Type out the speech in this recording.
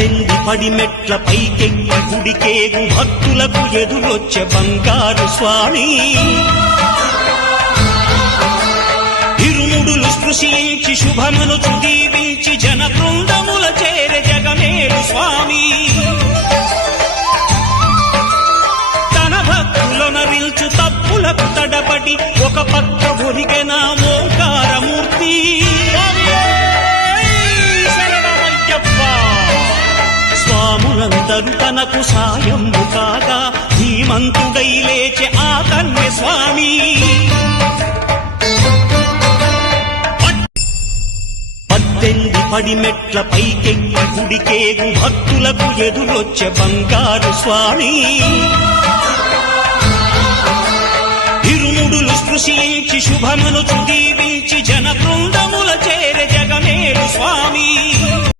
18 పడిమెట్ల పైకెక్కి గుడికేగు భక్తులకు ఎదురొచ్చే బంగారు స్వామి ఇరుముడులు స్పృశించి శుభమనుచు దీవించి జన బృందముల చేరే జగమేలు స్వామి తన భక్తులనరిల్చు తప్పులకు తడబడి ఒక పక్క ఒరిగెన ఓంకారమూర్తి స్వాములందరూ తనకు సాయము కాగా ధీమంతుడై లేచే ఆ కన్య స్వామి 18 పడిమెట్ల పైకెక్కి గుడికేగు భక్తులకు ఎదురొచ్చే బంగారు స్వామి ఇరుముడులు స్పృశించి శుభమనుచు దీవించి జన బృందముల చేరే జగమేలు స్వామి